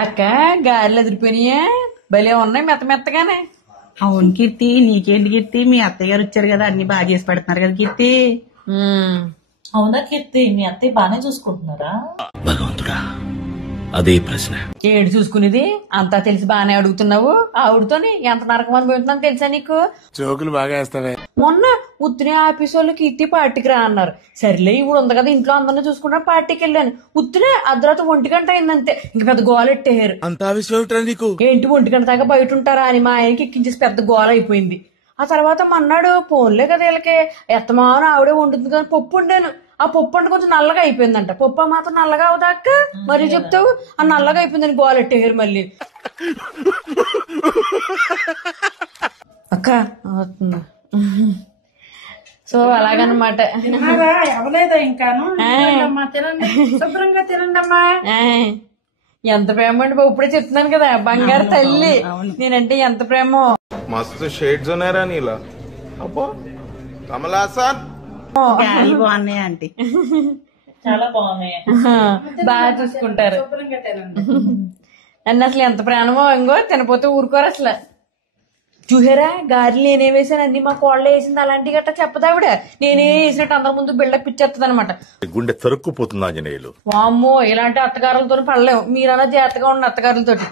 అక్క గారెలు ఎదిరిపోయినాయా? భలే ఉన్నాయి మెత్త మెత్తగానే. అవును కీర్తి, నీకేంటి కీర్తి? మీ అత్తయ్య గారు వచ్చారు కదా, అన్ని బాగా చేసి పెడుతున్నారు కదా కీర్తి. అవునా కీర్తి, మీ అత్తయ్య బానే చూసుకుంటున్నారా? భగవంతుడా, అదే ప్రశ్న. ఏడు చూసుకునేది అంతా తెలిసి బానే అడుగుతున్నావు. ఆవిడతోని ఎంత నరకం అనుభవిస్తున్నాను తెలుసా నీకు? జోకులు బాగా వేస్తావే. మొన్న ఉత్తినే ఆఫీస్ వాళ్ళు కీర్తి పార్టీకి రా అన్నారు. సర్లే ఇప్పుడు ఉంది కదా ఇంట్లో అందరినీ చూసుకున్నా పార్టీకి వెళ్ళాను. ఉత్తినే అర్ధరాత్రి 1 గంట అయిందంతే. ఇంక పెద్ద గోల ఎట్టేయారు. అంత ఆవిషయం నీకు ఏంటి 1 గంట దాకా బయట ఉంటారా అని మా ఆయనకి ఎక్కించేసి పెద్ద గోల అయిపోయింది. ఆ తర్వాత మన్నాడు పోన్లే కదా వీళ్ళకి ఎత్తమాను ఆవిడే వండుతుంది కదా పప్పు వండాను. ఆ పప్పు అంటే కొంచెం నల్లగా అయిపోయిందంట. పప్పు మాత్రం నల్లగా అవుదా అక్క? మరి చెప్తావు ఆ నల్లగా అయిపోయిందని గోలెట్టేయారు మళ్ళీ. అక్క సో అలాగనమాట. ఎంత ప్రేమ అండి ఇప్పుడే చెప్తున్నాను కదా, బంగారు తల్లి నేనంటే ఎంత ప్రేమో. మస్తు షేడ్స్ ఉన్నాయరా నీలా. అబ్బో కమలాసన్ బాగున్నాయి ఆంటీ, చాలా బాగున్నాయి, బాగా చూసుకుంటారు. నన్ను అసలు ఎంత ప్రాణమో ఇంకో తినపోతే ఊరుకోరు అసలు. చూసారా గారెలు నేనే వేసాను అన్ని మా కోళ్ళ వేసింది అలాంటి గట్ట చెప్పదావిడ. నేనే వేసినట్టు అందరి ముందు బిల్డప్ ఇచ్చేస్తుంది అనమాట. గుండె తరుక్కుపోతుంది ఆంజనేయులు. వామ్మో ఇలాంటి అత్తగారులతో పడలేము. మీరన్నా జాగ్రత్తగా ఉన్న అత్తగారులతోటి.